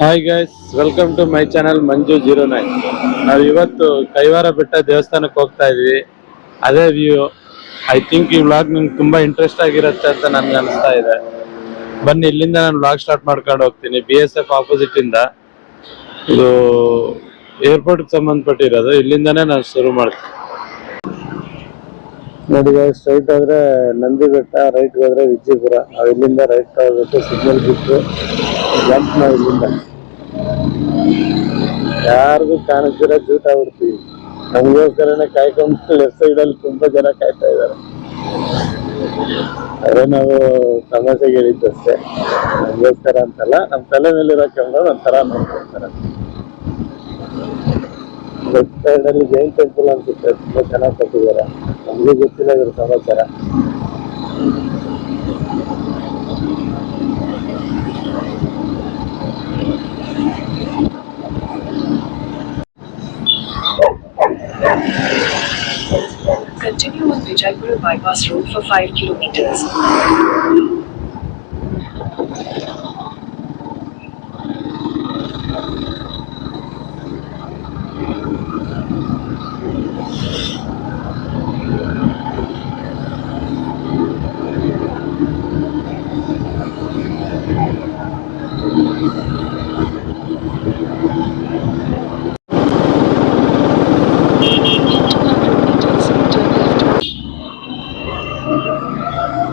Hi guys, welcome to my channel ಮಂಜು09. ನಾವು ಇವತ್ತು ಕೈವಾರ ಬೆಟ್ಟ ದೇವಸ್ಥಾನಕ್ಕೆ ಹೋಗ್ತಾ ಇದ್ವಿ. ಅದೇ ವ್ಯೂ. ಐ ಥಿಂಕ್ ಈ ವ್ಲಾಗ್ ನಿಮ್ಗೆ ತುಂಬಾ ಇಂಟ್ರೆಸ್ಟ್ ಆಗಿರುತ್ತೆ ಅಂತ ನನ್ಗೆ ಅನಿಸ್ತಾ ಇದೆ. ಬನ್ನಿ, ಇಲ್ಲಿಂದ ನಾನು ವ್ಲಾಗ್ ಸ್ಟಾರ್ಟ್ ಮಾಡ್ಕೊಂಡು ಹೋಗ್ತೀನಿ. BSF ಆಪೋಸಿಟ್ ಇಂದ ಇದು ಏರ್ಪೋರ್ಟ್ಗೆ ಸಂಬಂಧಪಟ್ಟಿರೋದು. ಇಲ್ಲಿಂದಾನೇ ನಾನು ಶುರು ಮಾಡ್ತೀನಿ. ನೋಡಿ, ಸ್ಟ್ರೈಟ್ ಹೋದ್ರೆ ನಂದಿ ಬೆಟ್ಟ, ರೈಟ್ ಹೋದ್ರೆ ವಿಜಯಪುರ. ನಾವು ಇಲ್ಲಿಂದ ರೈಟ್ ಹೋಗ್ಬೇಕು. ಸಿಗ್ನಲ್ ಬಿಟ್ಟು ಜಂಪ್ ನಾವು ಇಲ್ಲಿಂದ. ಯಾರಿಗೂ ಕಾಣಿಸ್ತೀರ ಜೂಟ್ ಆಗ್ಬಿಡ್ತೀವಿ. ನಮಗೋಸ್ಕರನೇ ಕಾಯ್ಕೊಂಡು ಲೆಫ್ಟ್ ಸೈಡ್ ಅಲ್ಲಿ ತುಂಬಾ ಜನ ಕಾಯ್ತಾ ಇದ್ದಾರೆ. ಅದೇ ನಾವು ತಮಾಷೆಗೆ ಹೇಳಿದ್ದಷ್ಟೇ, ನಮಗೋಸ್ಕರ ಅಂತಲ್ಲ. ನಮ್ಮ ತಲೆ ಮೇಲಿರೋ ಕ್ಯಾಮ್ರಾ ಒಂಥರ ನೋಡ್ಕೊಳ್ತಾರೆ. ಲೆಫ್ಟ್ ಸೈಡ್ ಅಲ್ಲಿ ಜೈನ್ ಟೆಂಪಲ್ ಅನ್ಸುತ್ತೆ, ತುಂಬಾ ಚೆನ್ನಾಗಿ ಕಟ್ಟಿದ್ದಾರೆ. ನಮಗೂ ಗೊತ್ತಿಲ್ಲ ಇದ್ರ ಸಮಾಚಾರ. Continue on Vijaypura bypass road for 5 kilometers.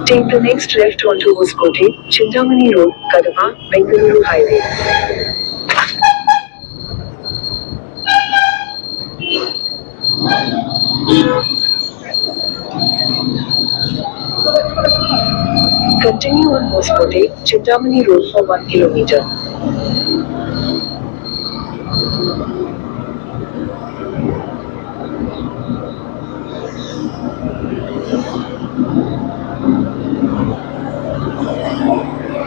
Take the next left onto Hoskote, Chintamani Road, Kadapa, Bengaluru Highway. Continue on Hoskote, Chintamani Road for 1 kilometer.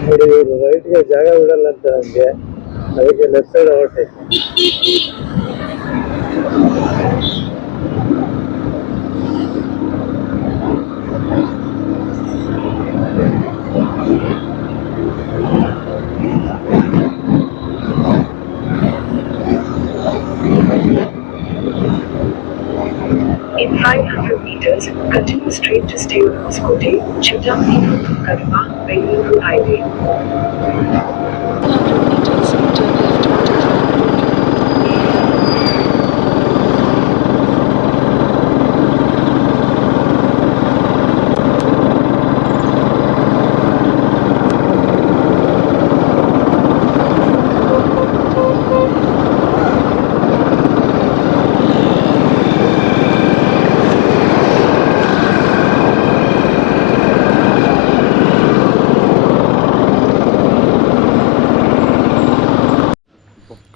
ನೋಡಿ, ಇವರು ರೈಟ್ಗೆ ಜಾಗ ಬಿಡಲ್ಲ ಅಂತ ನಮಗೆ, ಅದಕ್ಕೆ left side overtake. In 500 meters, continue straight to stay on Hoskote, Chintamani Road, Kadapa, Bengaluru Highway. 100 meters, turn left onto Trivandrum Road.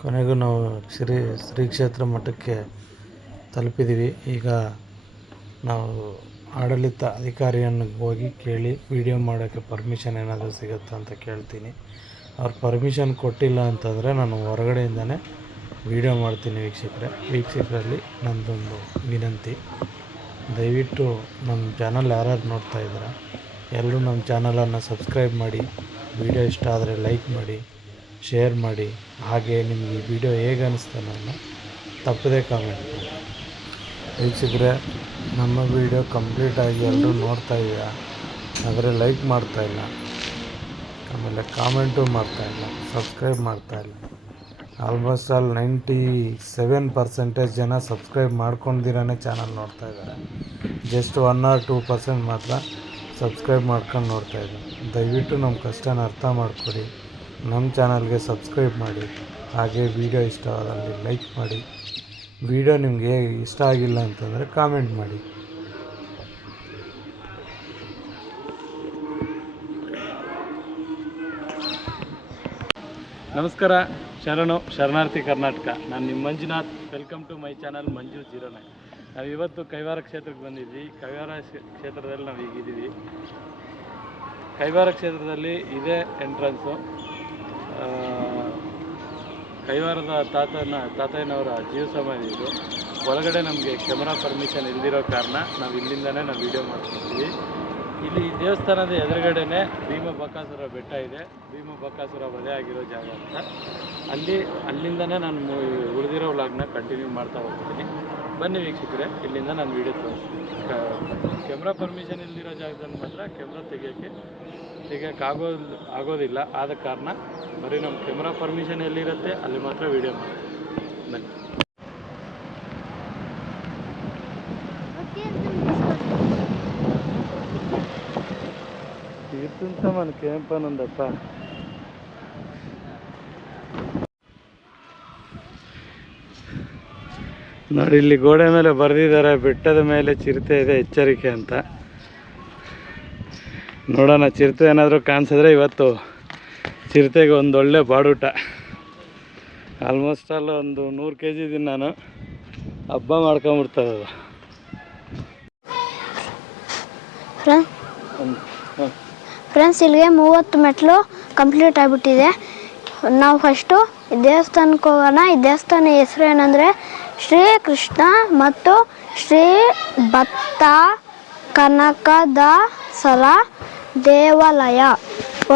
ಕೊನೆಗೂ ನಾವು ಶ್ರೀ ಕ್ಷೇತ್ರ ಮಠಕ್ಕೆ ತಲುಪಿದ್ದೀವಿ. ಈಗ ನಾವು ಆಡಳಿತ ಅಧಿಕಾರಿಯನ್ನು ಹೋಗಿ ಕೇಳಿ ವಿಡಿಯೋ ಮಾಡೋಕ್ಕೆ ಪರ್ಮಿಷನ್ ಏನಾದರೂ ಸಿಗುತ್ತಾ ಅಂತ ಕೇಳ್ತೀನಿ. ಅವ್ರು ಪರ್ಮಿಷನ್ ಕೊಟ್ಟಿಲ್ಲ ಅಂತಂದರೆ ನಾನು ಹೊರಗಡೆಯಿಂದನೇ ವಿಡಿಯೋ ಮಾಡ್ತೀನಿ. ವೀಕ್ಷಕರಲ್ಲಿ ನನ್ನದೊಂದು ವಿನಂತಿ, ದಯವಿಟ್ಟು ನಮ್ಮ ಚಾನಲ್ ಯಾರ್ಯಾರು ನೋಡ್ತಾ ಇದ್ದೀರಾ ಎಲ್ಲರೂ ನಮ್ಮ ಚಾನಲನ್ನು ಸಬ್ಸ್ಕ್ರೈಬ್ ಮಾಡಿ, ವಿಡಿಯೋ ಇಷ್ಟ ಆದರೆ ಲೈಕ್ ಮಾಡಿ, ಶೇರ್ ಮಾಡಿ. ಹಾಗೆ ನಿಮಗೆ ಈ ವಿಡಿಯೋ ಹೇಗೆ ಅನ್ನಿಸ್ತಾ ನನ್ನ ತಪ್ಪದೇ ಕಾಮೆಂಟ್ ಮಾಡಿ. ವೀಕ್ಷಕರೇ, ನಮ್ಮ ವಿಡಿಯೋ ಕಂಪ್ಲೀಟಾಗಿ ಎಲ್ಲರೂ ನೋಡ್ತಾ ಇದ್ದೀರಾ, ಆದರೆ ಲೈಕ್ ಮಾಡ್ತಾಯಿಲ್ಲ, ಆಮೇಲೆ ಕಾಮೆಂಟು ಮಾಡ್ತಾಯಿಲ್ಲ, ಸಬ್ಸ್ಕ್ರೈಬ್ ಮಾಡ್ತಾಯಿಲ್ಲ. ಆಲ್ಮೋಸ್ಟ್ ಆಲ್ 97% ಜನ ಸಬ್ಸ್ಕ್ರೈಬ್ ಮಾಡ್ಕೊಂಡಿರಾನೇ ಚಾನಲ್ ನೋಡ್ತಾ ಇದ್ದಾರೆ. ಜಸ್ಟ್ 1 or 2% ಮಾತ್ರ ಸಬ್ಸ್ಕ್ರೈಬ್ ಮಾಡ್ಕೊಂಡು ನೋಡ್ತಾ ಇದ್ದಾರೆ. ದಯವಿಟ್ಟು ನಮ್ಮ ಕಷ್ಟನ ಅರ್ಥ ಮಾಡಿಕೊಡಿ, ನಮ್ಮ ಚಾನಲ್ಗೆ ಸಬ್ಸ್ಕ್ರೈಬ್ ಮಾಡಿ. ಹಾಗೆ ವಿಡಿಯೋ ಇಷ್ಟವಾದಲ್ಲಿ ಲೈಕ್ ಮಾಡಿ. ವಿಡಿಯೋ ನಿಮಗೆ ಇಷ್ಟ ಆಗಿಲ್ಲ ಅಂತಂದರೆ ಕಾಮೆಂಟ್ ಮಾಡಿ. ನಮಸ್ಕಾರ, ಶರಣಾರ್ಥಿ ಕರ್ನಾಟಕ. ನಾನು ನಿಮ್ಮ Manjunath. Welcome to my channel ಮಂಜು09. ನಾವಿವತ್ತು ಕೈವಾರ ಕ್ಷೇತ್ರಕ್ಕೆ ಬಂದಿದ್ವಿ. ಕೈವಾರ ಕ್ಷೇತ್ರದಲ್ಲಿ ನಾವು ಈಗಿದ್ದೀವಿ. ಕೈವಾರ ಕ್ಷೇತ್ರದಲ್ಲಿ ಇದೇ ಎಂಟ್ರೆನ್ಸು. ಕೈವಾರದ ತಾತಯ್ಯನವರ ಜೀವ ಸಮಾಧಿ ಇದು. ಒಳಗಡೆ ನಮಗೆ ಕ್ಯಾಮ್ರಾ ಪರ್ಮಿಷನ್ ಇಲ್ದಿರೋ ಕಾರಣ ನಾವು ಇಲ್ಲಿಂದನೇ ನಾವು ವೀಡಿಯೋ ಮಾಡ್ತಿದ್ದೀವಿ. ಇಲ್ಲಿ ಈ ದೇವಸ್ಥಾನದ ಎದುರುಗಡೆನೆ ಭೀಮಬಕಾಸುರ ಬೆಟ್ಟ ಇದೆ. ಭೀಮಬಕಾಸುರ ವಧೆ ಆಗಿರೋ ಜಾಗ ಅಂತ. ಅಲ್ಲಿಂದನೇ ನಾನು ಉಳಿದಿರೋ ವ್ಲಾಗ್ನ ಕಂಟಿನ್ಯೂ ಮಾಡ್ತಾ ಹೋಗ್ತೀನಿ. ಬನ್ನಿ ವೀಕ್ಷಕರೇ, ಇಲ್ಲಿಂದ ನಾನು ವೀಡಿಯೋ ತೋರಿಸ್ತೀನಿ. ಕ್ಯಾಮ್ರಾ ಪರ್ಮಿಷನ್ ಇಲ್ದಿರೋ ಜಾಗದಲ್ಲಿ ಮಾತ್ರ ಕ್ಯಾಮ್ರಾ ತೆಗಿಯೋಕ್ಕೆ ಆಗೋದಿಲ್ಲ. ಆದ ಕಾರಣ ಬರೀ ನಮ್ಮ ಕ್ಯಾಮ್ರಾ ಪರ್ಮಿಷನ್ ಎಲ್ಲಿರುತ್ತೆ ಅಲ್ಲಿ ಮಾತ್ರ ವೀಡಿಯೋ ಮಾಡ್ತೀನಿ. ಬನ್ನಿ. తీర్థంతో మనకేం పని ఉందప్ప. ನೋಡಿ, ಇಲ್ಲಿ ಗೋಡೆ ಮೇಲೆ ಬರೆದಿದ್ದಾರೆ, ಬೆಟ್ಟದ ಮೇಲೆ ಚಿರತೆ ಇದೆ, ಎಚ್ಚರಿಕೆ ಅಂತ. ನೋಡೋಣ, ಚಿರತೆ ಏನಾದರೂ ಕಾಣಿಸಿದ್ರೆ ಇವತ್ತು ಚಿರತೆಗೆ ಒಂದೊಳ್ಳೆ ಬಾಡೂಟ. ಆಲ್ಮೋಸ್ಟ್ ಅಲ್ಲಿ ಒಂದು 100 kg ಇದ್ದೀನಿ ನಾನು. ಹಬ್ಬ ಮಾಡ್ಕೊಂಬಿಡ್ತದೆ ಅದು. ಫ್ರೆಂಡ್ಸ್, ಇಲ್ಲಿಗೆ 30 ಮೆಟ್ಲು ಕಂಪ್ಲೀಟ್ ಆಗಿಬಿಟ್ಟಿದೆ. ನಾವು ಫಸ್ಟು ದೇವಸ್ಥಾನಕ್ಕೆ ಹೋಗೋಣ. ಈ ದೇವಸ್ಥಾನ ಹೆಸರು ಏನಂದರೆ ಶ್ರೀ ಕೃಷ್ಣ ಮತ್ತು ಶ್ರೀ ಭತ್ತ ಕನಕದಾಸರ ದೇವಾಲಯ.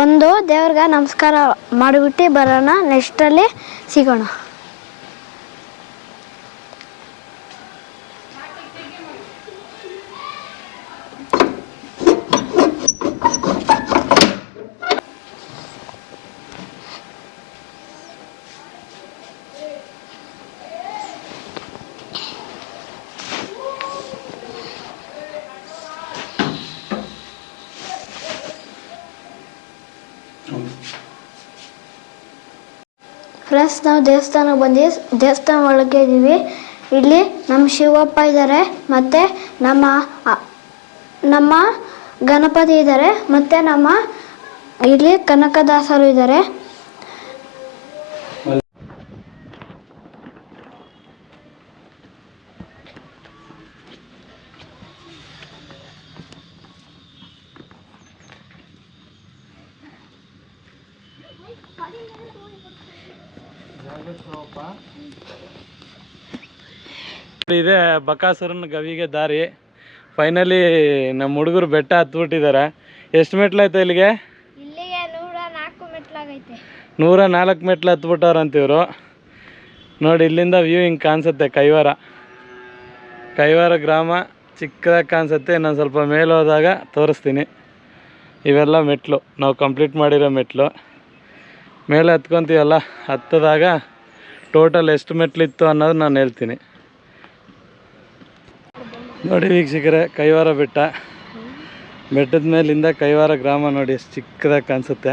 ಒಂದು ದೇವ್ರಿಗೆ ನಮಸ್ಕಾರ ಮಾಡಿಬಿಟ್ಟು ಬರೋಣ. ನೆಕ್ಸ್ಟಲ್ಲಿ ಸಿಗೋಣ. ಫ್ರೆಂಡ್ಸ್, ನಾವು ದೇವಸ್ಥಾನಕ್ಕೆ ಬಂದು ದೇವಸ್ಥಾನ ಒಳಗೆ ಇದ್ದೀವಿ. ಇಲ್ಲಿ ನಮ್ಮ ಶಿವಪ್ಪ ಇದ್ದಾರೆ, ಮತ್ತು ನಮ್ಮ ಗಣಪತಿ ಇದ್ದಾರೆ, ಮತ್ತು ಇಲ್ಲಿ ಕನಕದಾಸರು ಇದ್ದಾರೆ. ಇದೆ ಬಕಾಸುರನ ಗವಿಗೆ ದಾರಿ. ಫೈನಲಿ ನಮ್ಮ ಹುಡುಗರು ಬೆಟ್ಟ ಹತ್ಬಿಟ್ಟಿದ್ದಾರೆ. ಎಷ್ಟು ಮೆಟ್ಲಾಯ್ತು ಇಲ್ಲಿಗೆ? 104 ಮೆಟ್ಲಾಗೈತೆ. 104 ಮೆಟ್ಲು ಹತ್ಬಿಟ್ಟವ್ರಂತಿವ್ರು. ನೋಡಿ, ಇಲ್ಲಿಂದ ವ್ಯೂ ಹಿಂಗೆ ಕಾಣಿಸುತ್ತೆ. ಕೈವಾರ ಗ್ರಾಮ ಚಿಕ್ಕದಾಗಿ ಕಾಣಿಸುತ್ತೆ. ಇನ್ನೊಂದು ಸ್ವಲ್ಪ ಮೇಲೆ ಹೋದಾಗ ತೋರಿಸ್ತೀನಿ. ಇವೆಲ್ಲ ಮೆಟ್ಲು, ನಾವು ಕಂಪ್ಲೀಟ್ ಮಾಡಿರೋ ಮೆಟ್ಲು. ಮೇಲೆ ಹತ್ಕೊತೀವಲ್ಲ, ಹತ್ತದಾಗ ಟೋಟಲ್ ಎಷ್ಟು ಮೆಟ್ಲಿತ್ತು ಅನ್ನೋದು ನಾನು ಹೇಳ್ತೀನಿ. ನೋಡಿ ವೀಕ್ಷಕರೇ, ಕೈವಾರ ಬೆಟ್ಟ. ಬೆಟ್ಟದ ಮೇಲಿಂದ ಕೈವಾರ ಗ್ರಾಮ ನೋಡಿ ಎಷ್ಟು ಚಿಕ್ಕದಾಗಿ ಕಾಣಿಸುತ್ತೆ.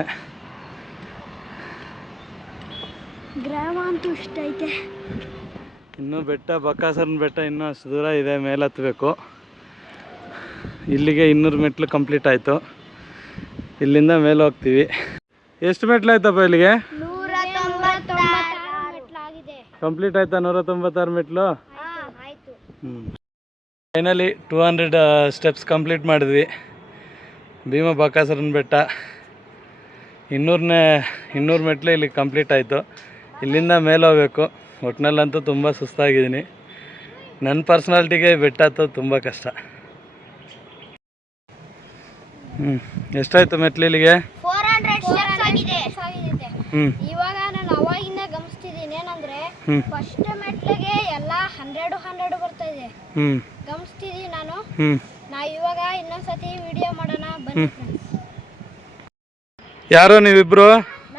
ಗ್ರಾಮ ಅಂತೂ ಇಷ್ಟ ಐತೆ. ಇನ್ನೂ ಬೆಟ್ಟ, ಬಕಾಸುರನ ಬೆಟ್ಟ ಇನ್ನೂ ಅಷ್ಟು ದೂರ ಇದೆ, ಮೇಲೆ ಹತ್ತಬೇಕು. ಇಲ್ಲಿಗೆ 200 ಮೆಟ್ಲು ಕಂಪ್ಲೀಟ್ ಆಯಿತು. ಇಲ್ಲಿಂದ ಮೇಲೆ ಹೋಗ್ತೀವಿ. ಎಷ್ಟು ಮೆಟ್ಲು ಆಯ್ತಪ್ಪ ಇಲ್ಲಿಗೆ? 196 ಮೆಟ್ಲಾಗಿದೆ. ಕಂಪ್ಲೀಟ್ ಆಯ್ತಾ 196 ಮೆಟ್ಲು? ಫೈನಲಿ 200 ಸ್ಟೆಪ್ಸ್ ಕಂಪ್ಲೀಟ್ ಮಾಡಿದ್ವಿ. ಭೀಮಬಕಾಸುರನ ಬೆಟ್ಟ 200 ಮೆಟ್ಲು ಇಲ್ಲಿ ಕಂಪ್ಲೀಟ್ ಆಯಿತು. ಇಲ್ಲಿಂದ ಮೇಲೆ ಹೋಗ್ಬೇಕು. ಒಟ್ಟಿನಲ್ಲಂತೂ ತುಂಬ ಸುಸ್ತಾಗಿದ್ದೀನಿ. ನನ್ನ ಪರ್ಸ್ನಾಲಿಟಿಗೆ ಬೆಟ್ಟ ಹತ್ತೋದು ತುಂಬ ಕಷ್ಟ. ಎಷ್ಟಾಯಿತು ಮೆಟ್ಲು ಇಲ್ಲಿಗೆ? 400 ಸ್ಟೆಪ್ಸ್ ಆಗಿದೆ. ಇವಾಗ ನಾನು ಅವಾಗಿಂದ ಗಮನಿಸ್ತಿದ್ದೀನಿ ಏನಂದ್ರೆ ಫಸ್ಟ್ ಮೆಟ್ಲಿಗೆ ಎಲ್ಲ 100 ಬರ್ತಾ ಇದೆ. ಗಮನಿಸ್ತಿದ್ದೀನಿ ನಾನು. ಇವಾಗ ಇನ್ನೊಂದ್ಸತಿ ವಿಡಿಯೋ ಮಾಡೋಣ ಬನ್ನಿ ಫ್ರೆಂಡ್ಸ್. ಯಾರು ನೀವಿಬ್ರು?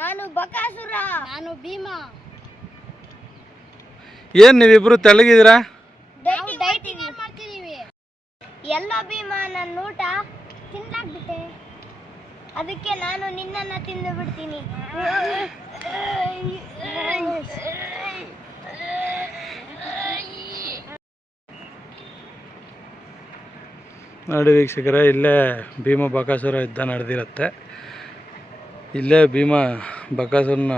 ನಾನು ಬಕಾಸುರ, ನಾನು ಭೀಮ. ಏನ್ ನೀವಿಬ್ರು ತೆಳಗಿದ್ದೀರಾ? ಡೈಟಿಂಗ್ ಮಾಡ್ತಿದೀವಿ. ಎಲ್ಲ ಭೀಮ ನನ್ನ ಊಟ ತಿಂದಾಕ್ಬಿಟ್ಟೆ, ಅದಕ್ಕೆ ನಾನು ನಿನ್ನನ್ನು ತಿಂದು ಬಿಡ್ತೀನಿ. ನೋಡಿ ವೀಕ್ಷಕರೇ, ಇಲ್ಲೇ ಭೀಮಬಕಾಸುರ ಯುದ್ಧ ನಡೆದಿರುತ್ತೆ. ಇಲ್ಲೇ ಭೀಮ ಬಕಾಸುರನ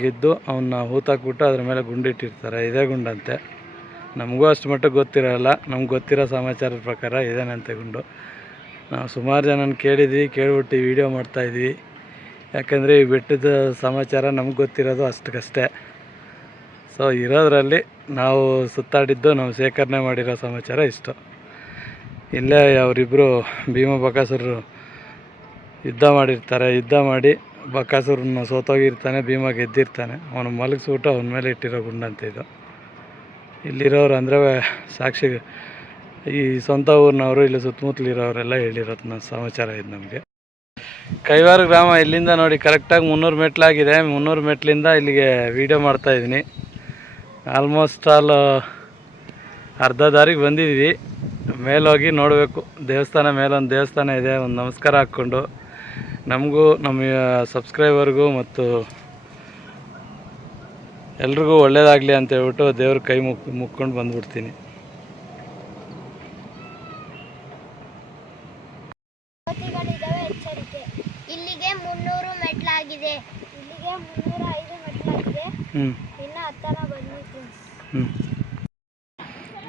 ಗೆದ್ದು ಅವನ್ನ ಹೂತಾಕ್ಬಿಟ್ಟು ಅದ್ರ ಮೇಲೆ ಗುಂಡಿಟ್ಟಿರ್ತಾರೆ. ಇದೇ ಗುಂಡಂತೆ. ನಮಗೂ ಅಷ್ಟು ಮಟ್ಟಿಗೆ ಗೊತ್ತಿರೋಲ್ಲ. ನಮ್ಗೆ ಗೊತ್ತಿರೋ ಸಮಾಚಾರದ ಪ್ರಕಾರ ಇದೇನಂತೆ ಗುಂಡು. ನಾವು ಸುಮಾರು ಜನನ ಕೇಳ್ಬಿಟ್ಟು ವೀಡಿಯೋ ಮಾಡ್ತಾಯಿದ್ವಿ. ಯಾಕಂದರೆ ಈ ಬೆಟ್ಟದ ಸಮಾಚಾರ ನಮ್ಗೆ ಗೊತ್ತಿರೋದು ಅಷ್ಟಕ್ಕಷ್ಟೇ. ಸೊ ಇರೋದ್ರಲ್ಲಿ ನಾವು ಸುತ್ತಾಡಿದ್ದು, ನಾವು ಶೇಖರಣೆ ಮಾಡಿರೋ ಸಮಾಚಾರ ಇಷ್ಟು. ಇಲ್ಲೇ ಅವರಿಬ್ಬರು ಭೀಮ ಬಕಾಸುರರು ಯುದ್ಧ ಮಾಡಿರ್ತಾರೆ. ಯುದ್ಧ ಮಾಡಿ ಬಕಾಸುರನ್ನ ಸೋತೋಗಿರ್ತಾನೆ, ಭೀಮ ಗೆದ್ದಿರ್ತಾನೆ. ಅವನು ಮಲಗಿಸ್ಬಿಟ್ಟು ಅವನ ಮೇಲೆ ಇಟ್ಟಿರೋ ಗುಂಡಂತ ಇದು. ಇಲ್ಲಿರೋರು ಅಂದರೆ ಸಾಕ್ಷಿ ಈ ಸ್ವಂತ ಊರಿನವರು, ಇಲ್ಲಿ ಸುತ್ತಮುತ್ತಲಿರೋರೆಲ್ಲ ಹೇಳಿರೋದು ಸಮಾಚಾರ ಇದು ನಮಗೆ. ಕೈವಾರ ಗ್ರಾಮ ಇಲ್ಲಿಂದ ನೋಡಿ ಕರೆಕ್ಟಾಗಿ 300 ಮೆಟ್ಲಾಗಿದೆ. 300 ಮೆಟ್ಲಿಂದ ಇಲ್ಲಿಗೆ ವೀಡಿಯೋ ಮಾಡ್ತಾಯಿದ್ದೀನಿ. ಆಲ್ಮೋಸ್ಟ್ ಆಲ್ ಅರ್ಧ ದಾರಿಗೆ ಬಂದಿದ್ದೀವಿ. ಮೇಲೋಗಿ ನೋಡಬೇಕು ದೇವಸ್ಥಾನ. ಮೇಲೊಂದು ದೇವಸ್ಥಾನ ಇದೆ, ಒಂದು ನಮಸ್ಕಾರ ಹಾಕ್ಕೊಂಡು ನಮಗೂ ನಮ್ಮ ಸಬ್ಸ್ಕ್ರೈಬರ್ಗೂ ಮತ್ತು ಎಲ್ರಿಗೂ ಒಳ್ಳೇದಾಗಲಿ ಅಂತ ಹೇಳ್ಬಿಟ್ಟು ದೇವ್ರ ಕೈ ಮುಕ್ಕೊಂಡು ಬಂದ್ಬಿಡ್ತೀನಿ. ಎಚ್ಚರಿಕೆ, ಇಲ್ಲಿಗೆ 300 ಮೆಟ್ಲಾಗಿದೆ. ಇಲ್ಲಿಗೆ 305 ಮೆಟ್ಲಾಗಿದೆ. ಇನ್ನು ಹತ್ತನ ಬನ್ನಿ ಫ್ರೆಂಡ್ಸ್.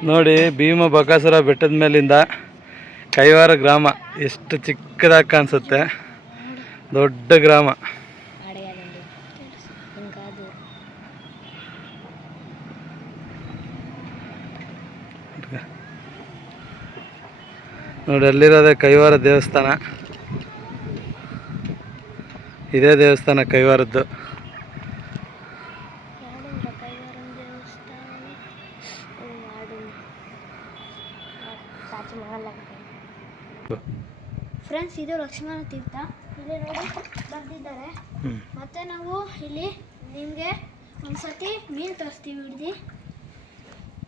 ನೋಡಿ ಭೀಮ ಬಕಾಸುರ ಬೆಟ್ಟದ ಮೇಲಿಂದ ಕೈವಾರ ಗ್ರಾಮ ಎಷ್ಟು ಚಿಕ್ಕದಾಗಿ ಕಾಣಿಸುತ್ತೆ. ದೊಡ್ಡ ಗ್ರಾಮ. ನೋಡಿ ಅಲ್ಲಿರೋದೇ ಕೈವಾರ ದೇವಸ್ಥಾನ. ಇದೇ ದೇವಸ್ಥಾನ ಕೈವಾರದ್ದು. ಫ್ರೆಂಡ್ಸ್, ಇದು ಲಕ್ಷ್ಮಣ ತೀರ್ಥ. ಇಲ್ಲಿ ನೋಡಿ ಬರ್ದಿದ್ದಾರೆ. ಮತ್ತೆ ನಾವು ಇಲ್ಲಿ ನಿಮಗೆ ಒಂದ್ಸತಿ ಮೀನು ತರಿಸ್ತೀವಿ. ಹಿಡ್ದು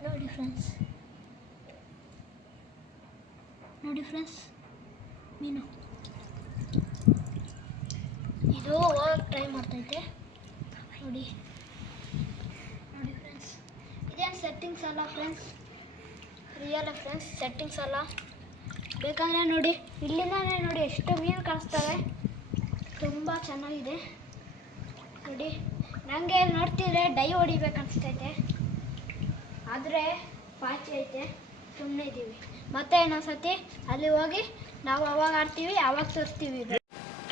ನೋಡಿ ಫ್ರೆಂಡ್ಸ್, ನೋಡಿ ಫ್ರೆಂಡ್ಸ್, ಮೀನು ಇದು ಹೋಗಕ್ಕೆ ಟ್ರೈ ಮಾಡ್ತೈತೆ. ನೋಡಿ ನೋಡಿ ಫ್ರೆಂಡ್ಸ್, ಇದೇನು ಸೆಟ್ಟಿಂಗ್ಸ್ ಅಲ್ಲ ಫ್ರೆಂಡ್ಸ್, ರಿಯಲ್ ಫ್ರೆಂಡ್ಸ್, ಸೆಟ್ಟಿಂಗ್ಸ್ ಅಲ್ಲ. ಬೇಕಂದರೆ ನೋಡಿ, ಇಲ್ಲಿಂದಾನೇ ನೋಡಿ ಎಷ್ಟು ಮೀನು ಕಾಣಿಸ್ತವೆ. ತುಂಬ ಚೆನ್ನಾಗಿದೆ ನೋಡಿ. ನನಗೆ ನೋಡ್ತಿದ್ರೆ ಡೈ ಹೊಡಿಬೇಕು ಅನಿಸ್ತೈತೆ, ಆದರೆ ಪಾಚಿ ಐತೆ. ಸುಮ್ಮನೆ ಇದ್ದೀವಿ. ಮತ್ತೆ ಇನ್ನೊಂದ್ಸತಿ ಅಲ್ಲಿ ಹೋಗಿ ನಾವು ಅವಾಗ ಆಡ್ತೀವಿ, ಅವಾಗ ತೋರಿಸ್ತೀವಿ.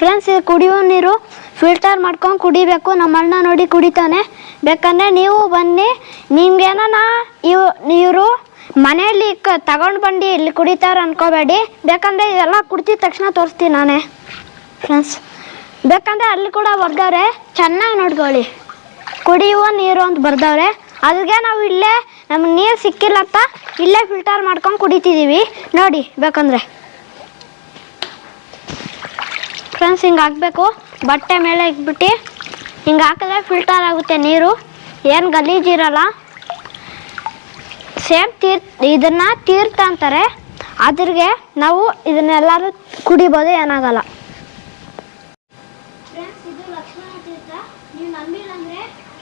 ಫ್ರೆಂಡ್ಸ್, ಇದು ಕುಡಿಯೋ ನೀರು ಫಿಲ್ಟರ್ ಮಾಡ್ಕೊಂಡು ಕುಡಿಬೇಕು. ನಮ್ಮ ಅಣ್ಣ ನೋಡಿ ಕುಡಿತಾನೆ. ಬೇಕಂದರೆ ನೀವು ಬನ್ನಿ. ನಿಮ್ಗೇನ ಇವರು ಮನೆಯಲ್ಲಿ ತಗೊಂಡು ಬಂದು ಇಲ್ಲಿ ಕುಡಿತಾರೆ ಅನ್ಕೋಬೇಡಿ. ಬೇಕಂದರೆ ಇದೆಲ್ಲ ಕುಡ್ತಿದ ತಕ್ಷಣ ತೋರಿಸ್ತೀನಿ ನಾನೇ ಫ್ರೆಂಡ್ಸ್. ಬೇಕಂದರೆ ಅಲ್ಲಿ ಕೂಡ ಬರ್ದವ್ರೆ, ಚೆನ್ನಾಗಿ ನೋಡ್ಕೊಳ್ಳಿ. ಕುಡಿಯುವ ನೀರು ಅಂತ ಬರ್ದವ್ರೆ. ಅದಕ್ಕೆ ನಾವು ಇಲ್ಲೇ ನಮ್ಗೆ ನೀರು ಸಿಕ್ಕಿಲ್ಲ ಅಂತ ಇಲ್ಲೇ ಫಿಲ್ಟರ್ ಮಾಡ್ಕೊಂಡು ಕುಡಿತಿದ್ದೀವಿ ನೋಡಿ. ಬೇಕಂದರೆ ಫ್ರೆಂಡ್ಸ್ ಹಿಂಗೆ ಹಾಕಬೇಕು. ಬಟ್ಟೆ ಮೇಲೆ ಇಟ್ಬಿಟ್ಟು ಹಿಂಗೆ ಹಾಕಿದ್ರೆ ಫಿಲ್ಟರ್ ಆಗುತ್ತೆ ನೀರು. ಏನು ಗಲೀಜಿರಲ್ಲ. ಸೇಮ್ ಇದನ್ನು ತೀರ್ಥ ಅಂತಾರೆ. ಅದ್ರಿಗೆ ನಾವು ಇದನ್ನೆಲ್ಲರೂ ಕುಡಿಬೋದು, ಏನಾಗಲ್ಲ. ಫ್ರೆಂಡ್ಸ್, ಇದು ಲಕ್ಷ್ಮಣ ತೀರ್ಥ. ನೀವು ನಂಬಿಲ್ಲ ಅಂದರೆ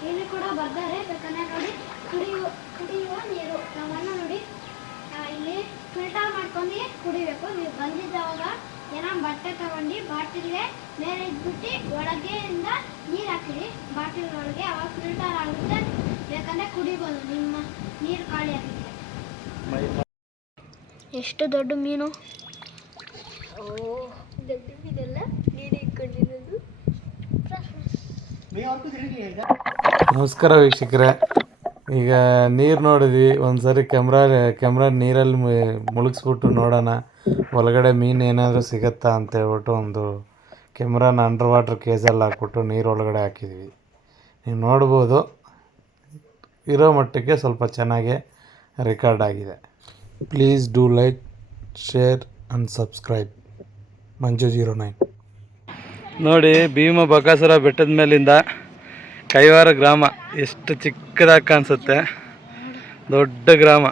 ಇಲ್ಲಿ ಕೂಡ ಬರ್ತಾರೆ. ಬೇಕಂದ್ರೆ ನೋಡಿ, ಕುಡಿಯುವ ನೀರು. ನಾವನ್ನ ನೋಡಿ ಇಲ್ಲಿ ಫಿಲ್ಟರ್ ಮಾಡ್ಕೊಂಡು ಕುಡಿಬೇಕು. ನೀವು ಬಂದಿದ್ದವಾಗ ಏನೋ ಬಟ್ಟೆ ತಗೊಂಡು ಬಾಟಿಲ್ಗೆ ಮೇಲೆ ಇಟ್ಬಿಟ್ಟು ಒಳಗೆಯಿಂದ ನೀರು ಹಾಕಿರಿ ಬಾಟಿಲ್ ಒಳಗೆ. ಅವಾಗ ಫಿಲ್ಟರ್ ಆಗುತ್ತೆ. ಬೇಕಂದ್ರೆ ಕುಡಿಬೋದು. ನಿಮ್ಮ ನೀರು ಖಾಲಿ ಆಗುತ್ತೆ. ಎಷ್ಟು ದೊಡ್ಡ ಮೀನು! ದೊಡ್ಡ ಮೀನೆಲ್ಲ ನೀರು ಇಟ್ಕೊಂಡಿರೋದು. ನಮಸ್ಕಾರ ವೀಕ್ಷಕರೇ. ಈಗ ನೀರು ನೋಡಿದ್ವಿ. ಒಂದು ಸರಿ ಕ್ಯಾಮ್ರಾ ನೀರಲ್ಲಿ ಮುಳುಗಿಸ್ಬಿಟ್ಟು ನೋಡೋಣ ಒಳಗಡೆ ಮೀನು ಏನಾದರೂ ಸಿಗುತ್ತಾ ಅಂತ ಹೇಳ್ಬಿಟ್ಟು ಒಂದು ಕ್ಯಾಮ್ರಾನ ಅಂಡರ್ ವಾಟರ್ ಕೇಸಲ್ಲಿ ಹಾಕ್ಬಿಟ್ಟು ನೀರೊಳಗಡೆ ಹಾಕಿದ್ವಿ. ನೀವು ನೋಡ್ಬೋದು, ಇರೋ ಮಟ್ಟಕ್ಕೆ ಸ್ವಲ್ಪ ಚೆನ್ನಾಗೇ ರೆಕಾರ್ಡ್ ಆಗಿದೆ. Please do like, share and subscribe. Manju 09. ನೋಡಿ ಭೀಮ ಬಕಾಸುರ ಬೆಟ್ಟದ ಮೇಲಿಂದ ಕೈವಾರ ಗ್ರಾಮ ಎಷ್ಟು ಚಿಕ್ಕದಾಗಿ ಕಾಣಿಸುತ್ತೆ. ದೊಡ್ಡ ಗ್ರಾಮ.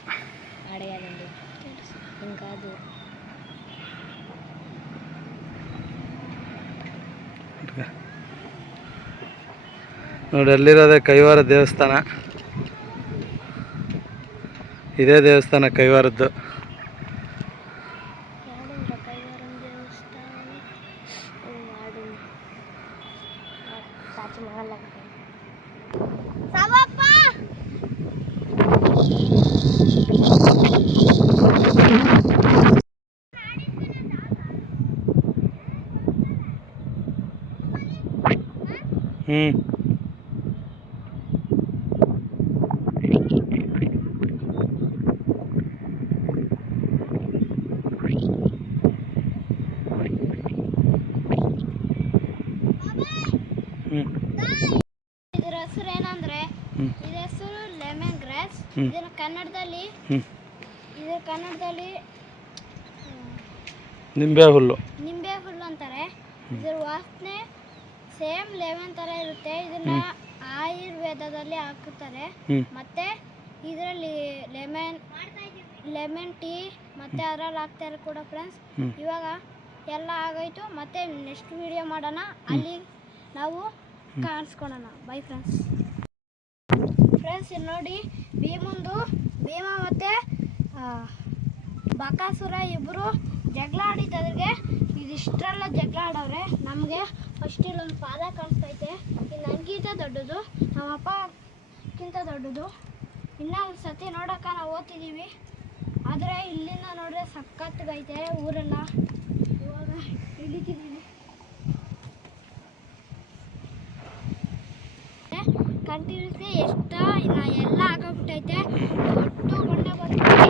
ನೋಡಿ ಅಲ್ಲಿರೋದೇ ಕೈವಾರ ದೇವಸ್ಥಾನ. ಇದೇ ದೇವಸ್ಥಾನ ಕೈವಾರದ್ದು. ಹೆಸರು ಏನಂದ್ರೆ ಇದ್ರ ಹೆಸರು ಲೆಮನ್ ಗ್ರಾಸ್. ಇದನ್ನ ಕನ್ನಡದಲ್ಲಿ ನಿಂಬೆ ಹುಲ್ಲು ಅಂತಾರೆ. ಇದ್ರ ವಾಸನೆ ಸೇಮ್ ಲೆಮನ್ ತರ ಇರುತ್ತೆ. ಇದನ್ನ ಆಯುರ್ವೇದದಲ್ಲಿ ಹಾಕುತ್ತಾರೆ. ಮತ್ತೆ ಇದರಲ್ಲಿ ಲೆಮನ್ ಟೀ ಮತ್ತೆ ಅದರಲ್ಲಿ ಹಾಕ್ತಾರೆ ಕೂಡ ಫ್ರೆಂಡ್ಸ್. ಇವಾಗ ಎಲ್ಲ ಆಗೋಯ್ತು. ಮತ್ತೆ ನೆಕ್ಸ್ಟ್ ವಿಡಿಯೋ ಮಾಡೋಣ, ಅಲ್ಲಿ ನಾವು ಕಾಣಿಸ್ಕೊಳ್ಳೋಣ. By friends. ಇಲ್ಲಿ ನೋಡಿ, ಭೀಮ ಮತ್ತೆ ಬಕಾಸುರ ಇಬ್ಬರು ಜಗಳ ಆಡಿದ್ದವ್ರಿಗೆ ಇದಿಷ್ಟೆಲ್ಲ ಜಗಳ ಆಡವ್ರೆ. ನಮಗೆ ಫಸ್ಟ್ ಇಲ್ಲೊಂದು ಪಾದ ಕಾಣಿಸ್ತೈತೆ. ಇದು ನನಗಿಂತ ದೊಡ್ಡದು, ನಮ್ಮ ಅಪ್ಪಕ್ಕಿಂತ ದೊಡ್ಡದು. ಇನ್ನೂ ಒಂದು ಸತಿ ನೋಡೋಕೆ ನಾವು ಓದ್ತಿದ್ದೀವಿ. ಆದರೆ ಇಲ್ಲಿಂದ ನೋಡಿದ್ರೆ ಸಖತ್ತಾಗೈತೆ ಊರೆಲ್ಲ. ಇವಾಗ ಇಳಿತಿದ್ದೀವಿ. ಕಂಟಿನ್ಯೂಸ್ಲಿ ಎಲ್ಲ ಆಗೋಗ್ಬಿಟ್ಟೈತೆ. ದೊಡ್ಡ ಬಂಡೆ ಬರ್ತಿದೆ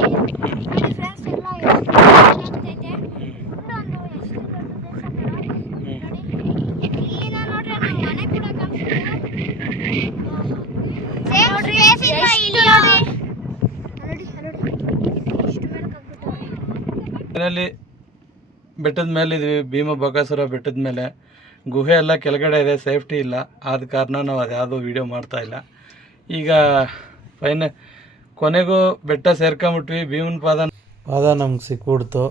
ನೋಡಿ ಫ್ರೆಂಡ್ಸ್. ಎಲ್ಲ ಎಷ್ಟು ಆಗ್ತೈತೆ. ಇನ್ನೊಂದು ಎಷ್ಟು ದೊಡ್ಡ ದೇಶ ನೋಡಿ. ಇಲ್ಲಿಂದ ನೋಡ್ರೆ ನಮ್ಮ ಮನೆ ಕೂಡ ಕಾಣಿಸ್ತಿದೆ. ನೋಡಿ ಎಷ್ಟು ಮೇಲೆ ಇದರಲ್ಲಿ ಬೆಟ್ಟದ ಮೇಲೆ ಇದೀವಿ, ಭೀಮ ಬಕಾಸುರ ಬೆಟ್ಟದ ಮೇಲೆ. ಗುಹೆ ಎಲ್ಲ ಕೆಳಗಡೆ ಇದೆ, ಸೇಫ್ಟಿ ಇಲ್ಲ. ಆದ ಕಾರಣ ನಾವು ಅದ್ಯಾವುದೋ ವೀಡಿಯೋ ಮಾಡ್ತಾ ಇಲ್ಲ. ಈಗ ಕೊನೆಗೂ ಬೆಟ್ಟ ಸೇರ್ಕೊಂಬಿಟ್ವಿ. ಭೀಮನ ಪಾದ ನಮ್ಗೆ ಸಿಕ್ಬಿಡ್ತು.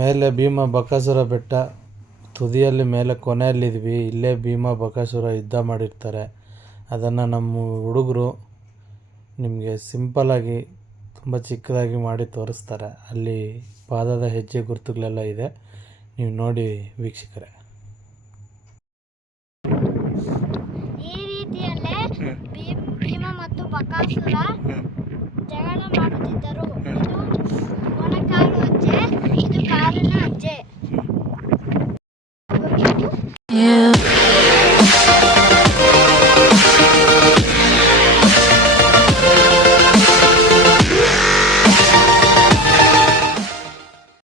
ಮೇಲೆ ಭೀಮ ಬಕಾಸುರ ಬೆಟ್ಟ ತುದಿಯಲ್ಲಿ ಮೇಲೆ ಕೊನೆಯಲ್ಲಿದ್ವಿ. ಇಲ್ಲೇ ಭೀಮ ಬಕಾಸುರ ಯುದ್ಧ ಮಾಡಿರ್ತಾರೆ. ಅದನ್ನು ನಮ್ಮ ಹುಡುಗರು ನಿಮಗೆ ಸಿಂಪಲ್ಲಾಗಿ ತುಂಬ ಚಿಕ್ಕದಾಗಿ ಮಾಡಿ ತೋರಿಸ್ತಾರೆ. ಅಲ್ಲಿ ಪಾದದ ಹೆಜ್ಜೆ ಗುರುತುಗಳೆಲ್ಲ ಇದೆ, ನೀವು ನೋಡಿ ವೀಕ್ಷಕರೇ. ಈ ರೀತಿಯಲ್ಲೇ ಭೀಮ ಮತ್ತು ಬಕಾಸುರ ಜಗಳ ಮಾಡುತ್ತಿದ್ದರು. ಇದು ಮೊಣಕಾಲು ಹೆಜ್ಜೆ, ಇದು ಕಾಲಿನ ಹೆಜ್ಜೆ.